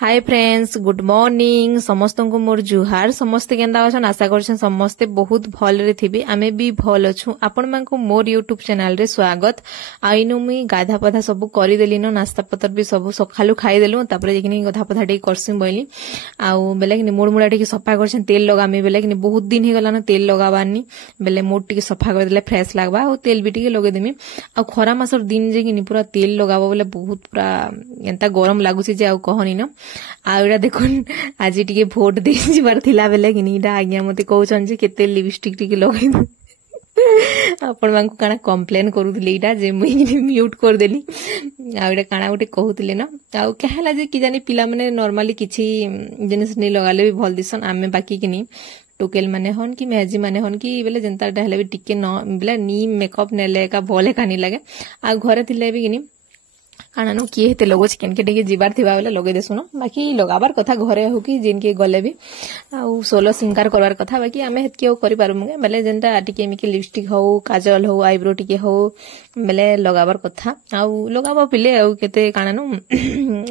Hi friends, good morning समस्त को मोर जुहार। समस्ते केंदा अछन आशा करछन समस्ते बहुत भल रे थिबे। आमे भी भल अछु। आपण मान को मोर यूट्यूब चैनल रे स्वागत। आइनो मुई गाधा पधा सब करि देली न, नास्ता पतर भी सब सखालु खाइ देलु। तापर जेकिनी गाधा पधा टे करसिम बइली आउ बेले कि मोड़ मुड़ा टे सफा करछन। तेल लगामी बेले कि बहुत दिन हे गला न तेल लगाबानी बेले मोड़ टे सफा कर देले फ्रेश लागबा। आ तेल भी टे लगे देमी। आ खरा मासर दिन जे कि पूरा तेल लगाबो बेले बहुत पूरा एंता गरम लागुसी जे आ कहनी न। आउरा देखुन आज टिके भोट दे जिबार थिला बेले कि नीडा आज्ञा मते कहउछन जे केते लिपस्टिक टिके लगाइ दु। आपण मानकु काना कंप्लेन करूथले इडा जे मुई म्यूट कर देली। आउरा काना गोटे कहउतले न आउ कहला जे कि जानी पिला माने नॉर्मली किछि जिनिस नै लगाले भी भल दिसन। आमे बाकी किनी टोकेल माने हन कि मेहजी माने हन कि बेले जनता डहले भी टिके न बेले नी मेकअप नेले का भले कानी लागे। आ घरे थिले भी किनी काना नो किए हेते लगो चिकन के टिके जिबार थिबा बेले लगे देसुन। बाकी लगाबार कथा घरे हो कि जिनके गले भी आउ सोलो सिंगार करवार कथा। बाकी आमे हेत केओ करि पारुमुगे बेले जनता टिके मिके लिपस्टिक हो, काजल हो, आईब्रो टिके हो बेले लगाबार कथा। आउ लगाबा पिले आउ केते काना नो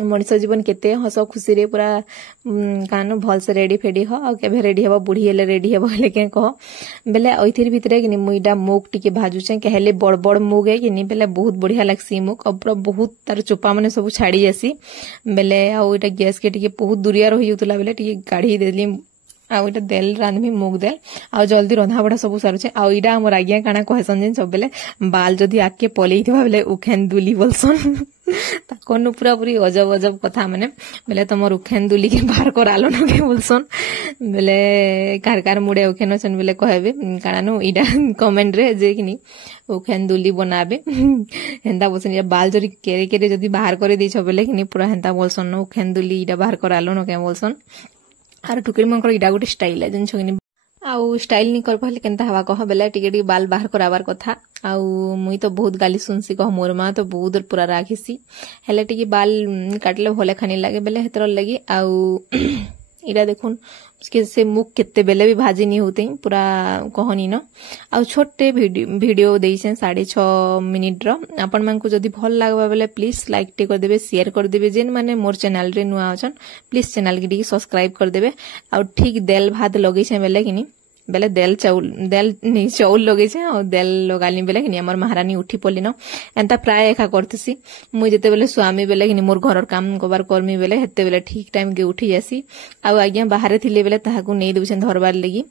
मनिष जीवन केते हस खुशी रे पूरा काना नो भल से रेडी फेडी हो। आ केभे रेडी हेबा बुढ़ी हेले रेडी हेबा ले के कह बेले ओइथिर भितरे कि मुइडा मुग टिके भाजु छै। कहले बड़ बड़ मुग है कि बेले बहुत बढ़िया लागसी मुग। अब पूरा बहुत तार चोपा माने सब छाड़ी जासी बेले आउ एटा गैस के टिके बहुत दूरिया रही उतला बेले टिके गाड़ी देली। आउ एटा देल रांधमी मुग देल आउ जल्दी रंधा बड़ा सब सारू छे। आउ इडा हमर आज्ञा काना कहसन जे सब बेले बाल जदी आके पलेई थिबा बेले उखेन दुली बोलसन। ताकोनु पूरा पूरी अजब अजब कथा माने बेले तमर उखेन दुली के बाहर करालो न के बोलसन। बेले कार कार मुडे उखेन सन बेले कहबे काना नो इडा कमेंट रे जे किनी उखेन दुली बनाबे हेंदा बोसन। या बाल जरी केरे केरे जदी बाहर करे दै छ बेले किनी पूरा हेंदा बोलसन न उखेन दुली इडा बाहर करालो न के बोलसन। आर टुकेल मनकर इडा गोटे स्टाइल है जन छगिनी आउ स्टाइल नि कर पहले केनता हवा कह बेले टिके टिके बाल बाहर कराबार कथा। आउ मुई तो बहुत गाली सुनसी कह मोर मां तो बहुत पूरा राखिसी हेले टिके बाल काटले भले खानी लागे बेले हेतर लगी। आउ इडा देखुन उसके से मुख केते बेले भी भाजी नहीं होते पूरा कहनी न। आउ छोटे वीडियो देइछन 6.5 मिनिट रो। आपण मान को जदी भल लागबा बेले प्लीज लाइक टे कर देबे, शेयर कर देबे। जेन माने मोर चैनल रे नुआ अछन प्लीज चैनल के टिके सब्सक्राइब कर देबे। आउ ठीक देल भात लगै छै बेले किनी बेले देल चौल लगे छे और देल लगाली बेले कि हमर महारानी उठी पड़ली न। एंता प्राय एका करतेसी मुई जते बेले स्वामी बेले कि मोर घरर काम कबार करमी बेले हेते बेले ठीक टाइम के उठी जासी। आउ आज्ञा बाहर थिले बेले ताहाकू नै देउछन धरबार लगी।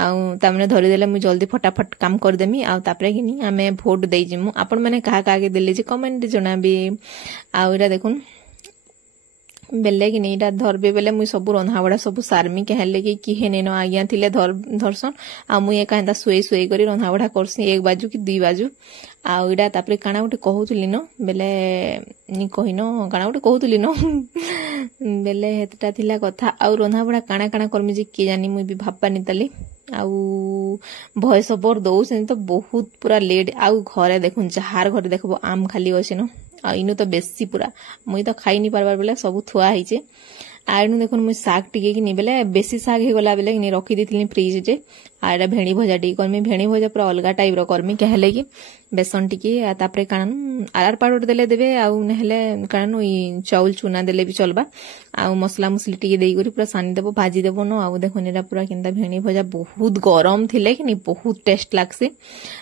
आउ तामने धरि देले मुई जल्दी फटाफट काम कर देमी। आउ तापरे कि आमे भोट देइ जिमु। आपण माने काहा काहा के देले जे कमेंट जणाबे। आउ एटा देखुन बेले कि इटा धरबे बेले मुई सब रंधा बड़ा सब सारमी कहले कि हेने न आज्ञा थिले धरसन। आ मुई एका एंता सुई सुई करी रंधा बड़ा करसी 1 बाजू कि 2 बाजू। आउ इटा तापरे काना गोटे कहउतली न बेले नि कहिन काना गोटे कहउतली न बेले हेतटा थिला कथा। आउ रंधा बड़ा काना काना करमी जे के जानी मुई भी भाबपा नितली। आउ भॉइस ओवर दउसन तो बहुत पूरा लेट। आउ घरे देखुन जहार घरे देखबो आम खाली अछि न। आ इनु तो बेसी पूरा मुई तो खाई नि पारबार बेले सब थुआ हिचे। आइनु देखुन मुई साग टिके कि बेले बेसी साग हे गला बेले कि रखी देथिली फ्रिज रे। आ एटा भेणी भजा टिके करमी। भेणी भजा पूरा अलगा टाइप रो करमी कहले कि बेसन टिके आ तापरे कान आर पाउडर देले देबे। आउ नहले कान ई चाउल चूना देले भी चलबा। आउ मसला मुसली टिके देई करी पूरा सानी देबो भाजी देबो न। आउ देखुन एटा पूरा केनता भेणी भजा बहुत गरम थिले कि बहुत टेस्ट लागसे,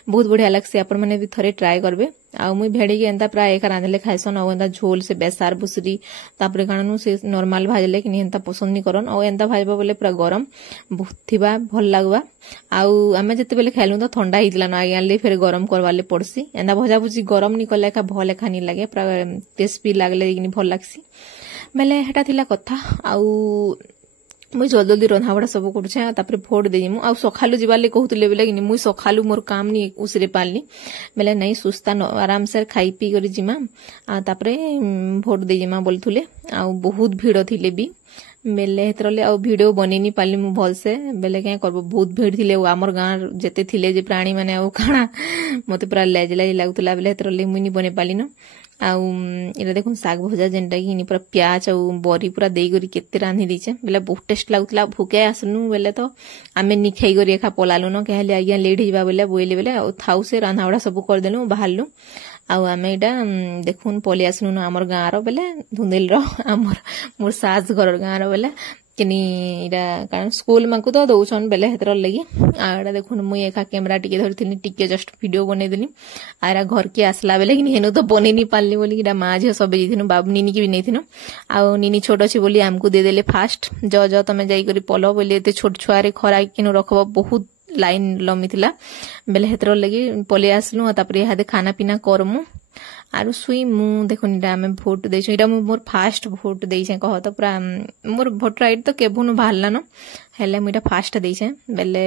बहुत बढ़िया लागसे। आपण माने भी थरे ट्राई करबे। आउ मुई भेड़ी के एंता प्राय एक रांधले खाइसन। आउ एंता झोल से बेसार बुसरी तापरे कान से नॉर्मल भाजले कि एंता पसंद नि करन। आउ एंता भाजबा बोले पूरा गरम बहुत थिबा भल लागबा। आउ आमे जते बेले खाइलु तो ठंडा हितला न आगे आनले फिर गरम करवाले पड़सी। एंता भजा भुजी गरम नि कले का भल एखा नि लागे पूरा टेस्टी लागले कि भल लागसी बेले हेटा थिला कथा। आउ मुई जल्दी जल्दी रंधा बड़ा सब करूछे। तापरे भोट देजिमु। आउ सखालु जिबाले कहउतले बेले कि मुई सखालु मोर काम नि उसरे पालनी बेले नहीं सुस्ता आराम से खाई पी करी जिमा। आ तापरे भोट देजिमा बोलथुले। आउ बहुत भीड़ थिले भी बेले हेतरले आउ वीडियो बनेनी पाली मु भल से बेले के करबो बहुत भीड़ थिले। हमर गांव जेते थिले जे प्राणी माने आउ खाना मते पूरा लाज लाज लागुतला बेले हेतरले मुई नि बने पाली न। आउ एटा देखुन साग भजा जेनटा कि पूरा प्याज आउ बरी पूरा देई करी केते रांधी दीचे बेले बहुत टेस्ट लागुतला। भूके आसनु बेले तो आमे नि खाई करी एखा पलालु न कहले आज्ञा लेट हिबा बेले बोइले बेले थाउ से रांधा बड़ा सब कर देलु बाहरलु। आमे इटा देखुन पलि आसनु आमर गाँव बेले धुंदेल आमर मोर सास घर गाँव बेले किनी इटा कारण स्कूल मानकु तो दौछन बेले हेतर लगी आड़ा देखुन मुई एका कैमरा टिके धरथिनी टिके जस्ट वीडियो बने देनी आरा घर के आसला बेले किनी हेनु तो बने नि पालनी बोली इटा माँ झियो सब जेथिनु बाबू निनी की भी नेथिनु आ निनी छोट अछि बोली हमकु दे देले फास्ट ज तमे जाई करी पलो बोली एते छोट छुआरे खरा किनु रखब बहुत लाइन लमी थिला बेले हेतर लगी पले आसलु तापर इहादे खाना पीना करमु आरु सुई मु देखुन इटा आमे भोट देछु इटा मोर फास्ट भोट देइछे कह तो पूरा मोर भोटर आईडी तो केबुनु बाहरला न हेले मु इटा फास्ट देइछे बेले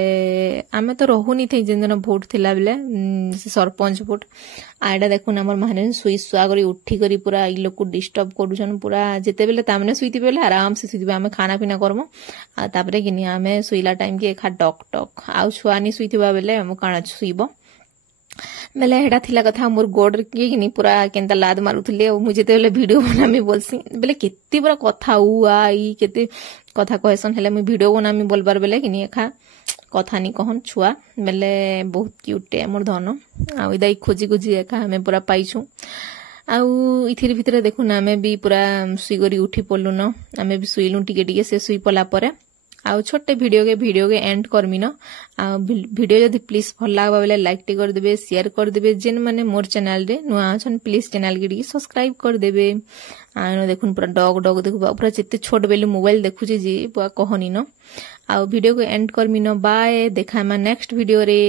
आमे तो रहुनी थे जिन दिन भोट थिला बेले सरपंच भोट आइडा देखुन हमर माने सुई सुआ करी उठी करी पूरा इ लोग को डिस्टर्ब करूछन पूरा जेते बेले तामने सुईती बेले आराम से सुईती आमे खाना पीना करमु आ तापरे किनी आमे सुईला टाइम के खा टक टक आउ छुआनी सुईतीबा बेले हम काना सुईबो बेले हेडा थिला कथा मोर गोड़ के किनी पूरा केनता लाद मारुथले मुझे तो बेले वीडियो बनामी बोलसी बेले केते पूरा कथा उआ ई केते कथा कहसन हेले मु वीडियो बनामी बोलबार बेले किनी एखा कथा नि कहन छुआ बेले बहुत क्यूट है मोर धन आ इदाई खोजी खोजी एखा हमें पूरा पाइछु आउ इथिर भितरे देखुन हमें भी पूरा सुई गरी उठी पड़लु न हमें भी सुईलु टिके टिके से सुई पला परे आउ छोटे वीडियो के एंड करमी न वीडियो जदि प्लीज भल लागबा बेले लाइक टे कर देबे शेयर कर देबे जेन माने मोर चैनल रे नुआ छन प्लीज चैनल के सब्सक्राइब कर देबे आ देखुन पूरा डॉग डॉग देखबा पूरा जते छोट बेले मोबाइल देखुची जी पूरा कहनी न आ वीडियो को एंड करमी न बाय देखा मा नेक्स्ट वीडियो रे।